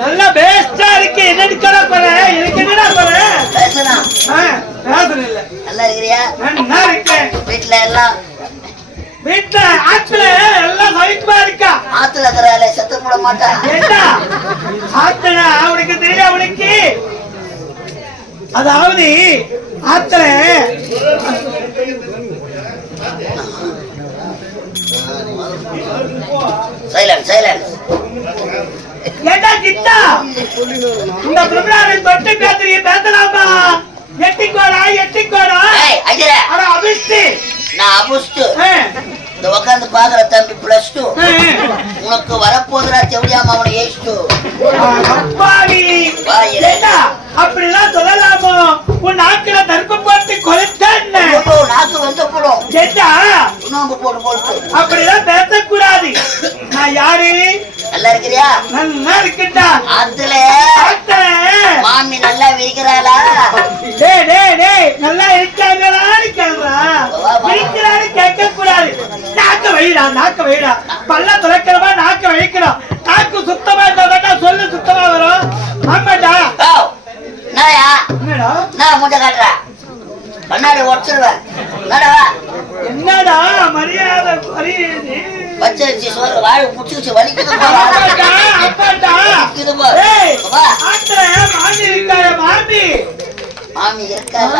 நல்லா பேஸ்டா இருக்கு என்னடிக்கடா போற எனக்கு என்னடா போற பேசுனா, ஆ, பேசல இல்ல. நல்லா இருக்கிறியா? வீட்டுல எல்லாம்? வீட்டுல ஆத்துல எல்லாம் சவிக்குமா இருக்கா? ஆத்துல இருக்கிறாளே செத்து போட மாட்டா. ஆத்துல அவனுக்கு தெரியும் அவனுக்கு அதாவது ஆத்துல சைலண்ட் சைலண்ட் ஏண்டா கிட்டா இந்த பிரபலாவை தொட்டு பேசுறீங்க பேசலாமா? எட்டிக்கோடா எட்டிக்கோடா? அட அபிஷ்டி. நான் அபுஸ்டு ஆ, இந்த உட்காந்து பாக்குற தம்பி பிளஸ் டூ. உனக்கு வரப்போதுரா செவடியாம அவனை ஏசிட்டு அப்பாவி அப்படிலாம் சொல்லலாமோ? உன் நாக்கில தர்ப்பு போட்டு கொலைத்தேன் நாக்கு வந்து போடும் ஏண்டா சுண்ணாம்பு போட்டு போட்டு அப்படிலாம் பேசக்கூடாது நான் யாரு நல்லா இருக்கிறியா? நல்லா இருக்கட்டா. ஆத்துல ஆத்தே. மாமி நல்லா விரிக்கிறாளா? டேய் டேய் டேய் நல்லா இருக்காங்களான்னு கேள்றா. இருக்கிறான்னு கேட்க கூடாது நாக்க வைடா நாக்க வைடா. பல்ல துளைக்கிறவா நாக்க வைக்கிறோம். நாக்கு சுத்தமா இருந்தா சொல்லு சுத்தமா வரும். ஆமாடா. நான் முட்டை காட்டுறேன் கண்ணாடி உடச்சிருவேன். நடவா என்னடா மரியாதை பச்சை அரிசி சோறு வாழை புடிச்சு வலிக்குது மாமி இருக்காய மாமி? மாமி இருக்கால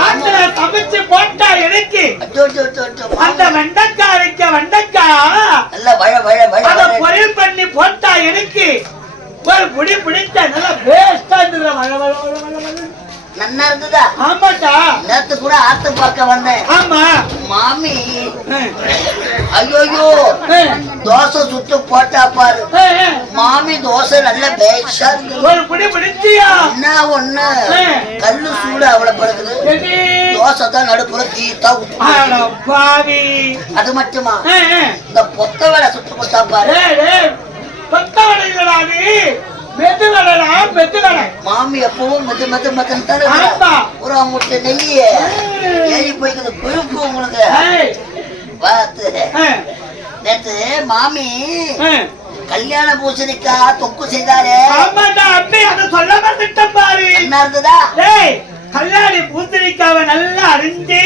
ஆத்திர சமைச்சு போட்டா எனக்கு. அந்த இருக்க அத. பொரியல் பண்ணி போட்டா எனக்கு. ஒரு புடி பிடிச்ச நல்லா வேஸ்டா இருந்துடுற நன்னா இருந்ததா ஆமாட்டா. நேத்து கூட ஆத்து பார்க்க வந்தேன். ஆமா. மாமி ஏய், தோசை சுட்டு போட்டா பாரு. மாமி தோசை நல்ல பேஷா இருந்தது என்ன ஒண்ணு. கல்லு சூடு அவ்வளவு படுக்குது. தோசை தான் நடுப்புற தீத்தா அது மட்டுமா. இந்த பொத்த வேலை சுட்டு கொடுத்தா பாரு. ஏய், ஏய். மெது வடைடா மெது வடை மாமி எப்பவும் மெது மெது மெதுன்னு தானே ஆமா. இருக்கிறா. ஒரு முட்டை நெய் ஏறி போய்க்குது கொழுப்பு உங்களுக்கு. பார்த்து. நேத்து மாமி. கல்யாண பூசணிக்கா தொக்கு செய்தாரே. ஆமாண்டா அம்மி அதை சொல்ல வந்துட்டேன் பாரு. என்ன இருந்ததா? டேய் கல்யாணி பூசணிக்காவை நல்லா அரிஞ்சு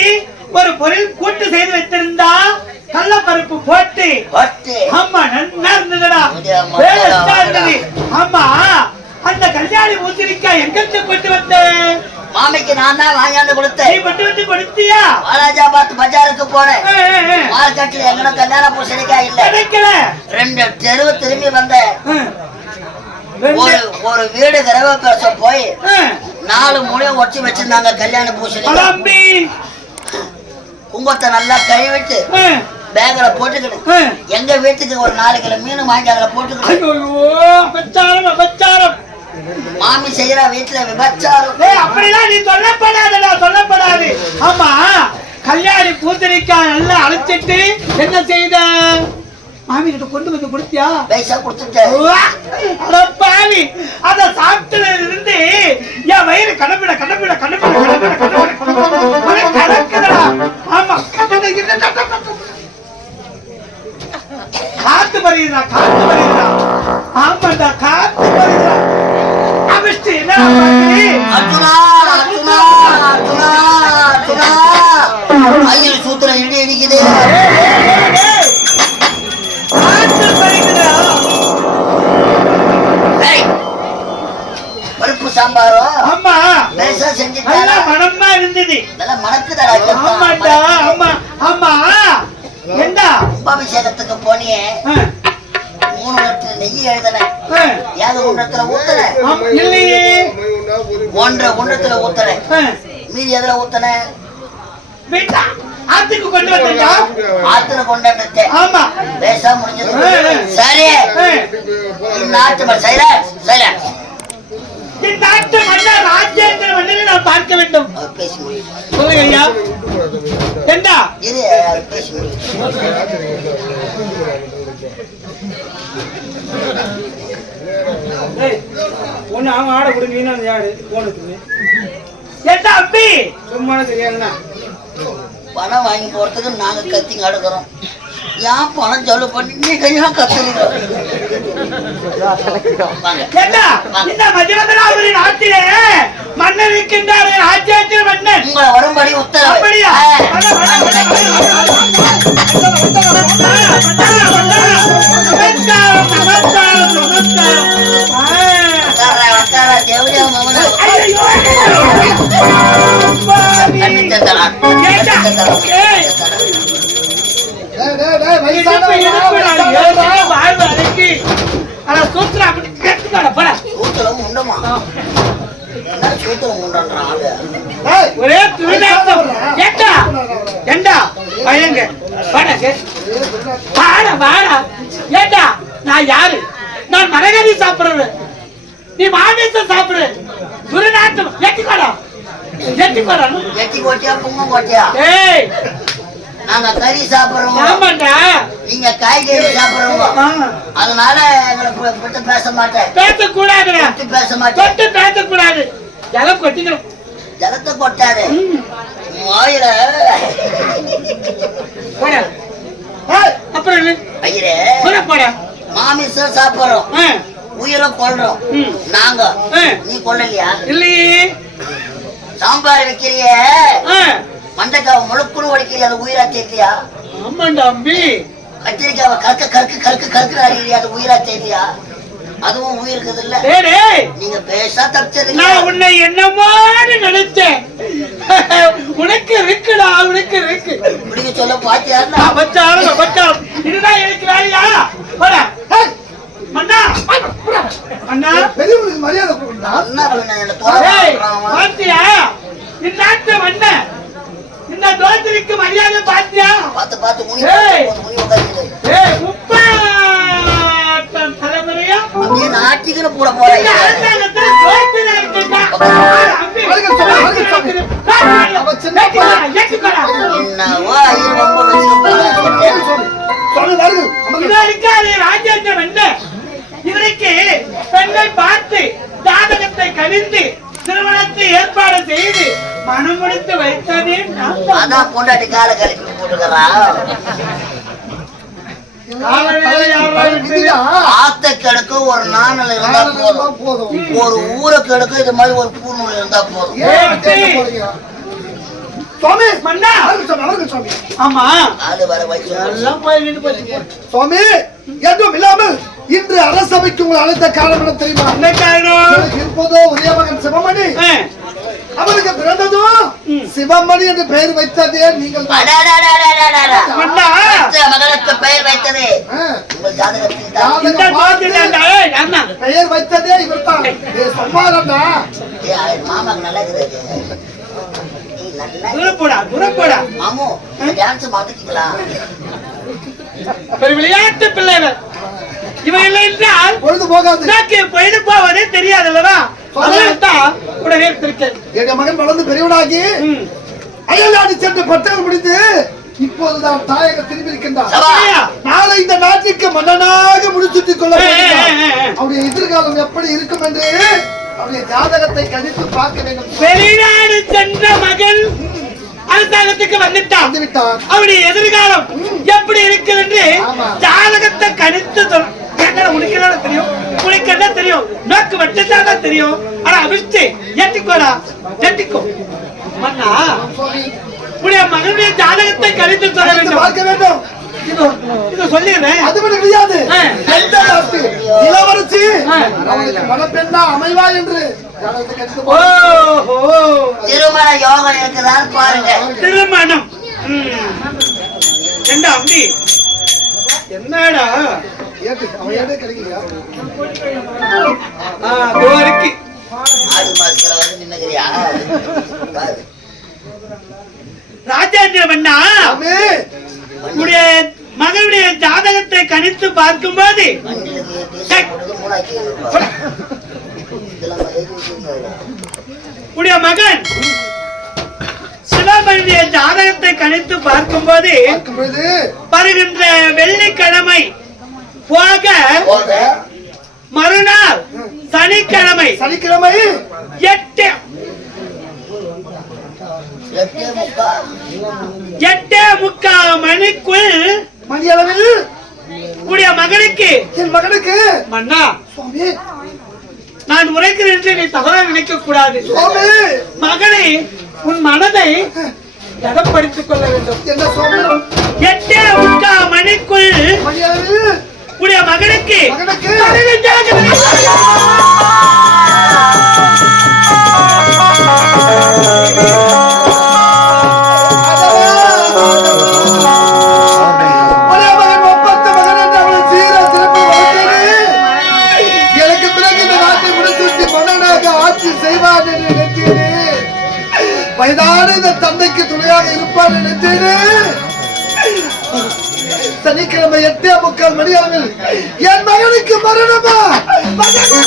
ஒரு பொருள் கூட்டு செய்து வச்சிருந்தா கடலப்பருப்பு போட்டு. பட்டு. ஆமா நன்னா இருந்ததுடா. ஆமா. அந்த கல்யாணி பூசணிக்காய் எங்கிருந்து கொண்டு வந்த? மாமிக்கு நான் தான் வாங்கியாந்து நீ கொடுத்தேன். கொண்டு வந்து கொடுத்தியா? வாலாஜாபாத் பஜாருக்கு போனேன். மார்க்கெட்ல எங்கட கல்யாண பூசணிக்கா இல்ல. கிடைக்கல. ரெண்டு தெருவு திரும்பி வந்தேன். ஒரு ஒரு வீடு கிரவ பேச போய். நாலு மூலையும் ஒட்டி வச்சிருந்தாங்க கல்யாண பூசணிக்கா. அலம்பி குங்கத்தை நல்லா கழுவிட்டு பேக்ல போட்டுக்கிட்டு ஏய். எங்க வீட்டுக்கு ஒரு நாலு கிலோ மீன் வாங்கி அதுல அபச்சாரம் மாமி செய்யற வீட்டுல விபச்சாரம். ஏய் அப்படிலாம் நீ சொல்லப்படாதடா சொல்லப்படாது. ஆமா கல்யாணி பூசணிக்காய் நல்லா அழைச்சிட்டு என்ன செய்த? மாமி கிட்ட கொண்டு வந்து கொடுத்தியா? பைசா கொடுத்துட்டேன். பாவி. அத சாப்பிட்டதுல இருந்து என் வயிறு கடப்பிட கடப்பிட கடப்பிட கடப்பிட கடப்பிட ஆமா கடப்பிட, இது கடப்பிட. வருகிறா காத்து வருகிறா ஆமாண்டா காத்து வருகிறா அபிஷ்டு என்ன பாக்குறீ அர்ஜுனா அர்ஜுனா அர்ஜுனா அர்ஜுனா. ஐயர் சூத்திர இடி இடிக்குது. காத்து வருகிறா ஏய், பருப்பு சாம்பாரோ? ஆமா. பேசா நல்லா செஞ்சுட்டாரா மனமா இருந்தது. இதெல்லாம் மணக்குதாடா ஆமாண்டா ஆமா ஆமா. கும்பாபிஷேகத்துக்கு போனியே. எழுதினேன் ஆ, ஏழு குண்டத்துல ஒன்றரை குண்டத்துல ஊத்துனேன் ஆ, மீதி எதுல வீட்டா ஆத்துக்கு கொண்டு வந்தா ஆத்துல கொண்டாட்டத்தை ஆமா. பேசா முடிஞ்சது. சரி. சைலன்ஸ் சைலன்ஸ் நாட்டு மன்னர் நான் பார்க்க வேண்டும். அவர் பேசி முடியும் சொல்லுங்க ஐயா. ஏண்டா? இது அவர் பேசி முடியும் ஒண்ணு அவன் ஆட இன்னும் அந்த ஆடு போனதுக்கு ஏண்டா அம்பி சும்மா தெரியாதுண்ணா பணம் வாங்கி போறதுக்கு நாங்க கத்தி அடுக்கிறோம் ஏன் பணம் செலவு பண்ணி நீங்க ஏன் கத்துறீங்க மன்னர் இருக்கின்றார் ராஜேந்திர மன்னன் உங்களை வரும்படி உத்தரவு அப்படியா என்ன சூத்துல முண்டன்றான் ஆளு ஒரே. ஏண்டா? ஏண்டா? பயங்க. வாடா. வாடா, வாடா. ஏண்டா? நான் யாரு நான் மரகதி சாப்பிடுறது நீ மாமிசம் சாப்பிடு துருநாட்டம் எட்டிக்கோடா எட்டிக்கோடா வெட்டி கோட்டியா புங்க கோட்டியா ஏய் நாங்க கறி சாப்பிடுறோம் ஆமாண்டா நீங்க காய்கறி சாப்பிடுறவங்க ஆ. அதனால எங்களை பேச மாட்டேன் பேசக்கூடாதுடா பத்தி பேச மாட்டேன் தொட்டு பேசக்கூடாது எல்லாம் கொட்டிக்கணும். ஜலத்தை கொட்டாரு ம். வாயில. போடா. அப்புறம் என்ன? ஐயரே. போடா போடா. மாமிசம் சாப்பிடுறோம். உயிரை கொல்றோம். ம். நாங்க. நீ கொல்லலையா? இல்லையே. சாம்பார் வைக்கிறிய? மண்டைக்காவை முழுக்குன்னு உடைக்கிறிய அது உயிரா தேய்க்கிறியா ஆமாண்டா அம்பி கத்திரிக்காவை கற்க கற்கு கற்கு கற்கு அறிகிறியா அது உயிரா தேய்க்கிறியா அதுவும் உயிர் இருக்குது இல்ல நீங்க பேசா தப்பிச்சது நான் உன்னை என்னமான்னு நினைச்சேன். உனக்கு இருக்குடா உனக்கு இருக்கு. இப்படிங்க சொல்ல பாத்தியா வாருங்கள் இவருக்கு பெண்ணை பார்த்து ஜாதகத்தை கணிந்து திருமணத்தை ஏற்பாடு செய்து மனம் முடித்து வைத்ததே நான் தான். அதான் பொண்டாட்டி கால விதியா? ஆத்த கிடக்கு ஒரு நாணல் இருந்தா போதும். ஒரு ஊரை கிடக்கு இது மாதிரி ஒரு பூநூல் இருந்தா போதும்? சுவாமி! மன்னா! வாருங்கள் சாமி, வாருங்கள் சுவாமி. ஆமா. ஆளு வர வயசு எல்லாம் போய் நின்னு போச்சு சுவாமி என்றும் இல்லாமல் இன்று அரசபைக்கு உங்களை அழைத்த காரணம் என்ன தெரியுமா? என்ன காரணம்? இருப்பதோ ஒரே மகன் சிவமணி. ஆ, அவனுக்கு பிறந்ததும் சிவமணி என்று பெயர் வைத்ததே நீங்கள் பெயர் வைத்தது. பெயர் வைத்ததே இவர் தான் அது நல்லா இருக்குது நீ நல்லா துரப்போடா துரப்போடா. மாமு டான்ஸ் மாத்திக்கலாம் ஒரு விளையாட்டு பிள்ளைகள் இவன் இல்லை என்றால் பொழுது போகாது. எனக்கு பொழுது போவதே தெரியாது அல்லவா அதனால்தான் உடனே எடுத்திருக்கேன். என் மகன் வளர்ந்து பெரியவனாகி. அயல்நாடு சென்று பட்டங்கள் முடித்து இப்போதுதான் தாயக திரும்பியிருக்கின்றார். சபா. அப்படியா? நாளை இந்த நாட்டிற்கு மன்னனாக முடிச்சுட்டுக் கொள்ள. அவருடைய எதிர்காலம் எப்படி இருக்கும் என்று அவருடைய ஜாதகத்தை கணித்து பார்க்க வேண்டும். வெளிநாடு சென்ற மகன் அரசாங்கத்துக்கு வந்துட்டான். வந்து விட்டார் அவருடைய எதிர்காலம் எப்படி இருக்குது என்று. ஜாதகத்தை கணித்து உனக்கு என்ன தெரியும்? உனக்கு என்ன தெரியும்? நோக்கு மட்டும்தான் தெரியும். ஆனா அபிஷ்டு எட்டிக்கோடா எட்டிக்கோ மன்னா உடைய மகனுடைய ஜாதகத்தை கணித்து சொல்ல கணித்து வேண்டும். பார்க்க வேண்டும். இது சொல்லிடுறேன் அது மட்டும் கிடையாது. எந்த இளவரசி. மனப்பெண்ணா அமைவா என்று திருமண யோகம் இருக்குதான்னு பாருங்க. திருமணம். என்ன அப்படி? என்னடா? இருக்கு. ஆடு மாசத்துல வந்து நின்னுக்கிறியா? பாரு. ராஜேந்திர மன்னா உடைய மகனுடைய ஜாதகத்தை கணித்து பார்க்கும்போது. உடைய மகன் சிவபெருடைய ஜாதகத்தை கணித்து பார்க்கும்போது வருகின்ற வெள்ளிக்கிழமை போக மறுநாள் சனிக்கிழமை சனிக்கிழமை எட்டு எட்டே முக்கா எட்டே முக்கால் மணிக்குள் மணி அளவில் உடைய மகனுக்கு. என் மகனுக்கு? மன்னா. சுவாமி. நான் உரைக்கிறேன் என்று நீ தவறாக நினைக்க கூடாது சுவாமி. மகனே உன் மனதை தடப்படுத்திக் கொள்ள வேண்டும். என்ன சுவாமி? எட்டே முக்கால் மணிக்குள் உடைய மகனுக்கு மகனுக்கு? முக்கால் மணி அளவில் என் மகனுக்கு மரணமா மகனே!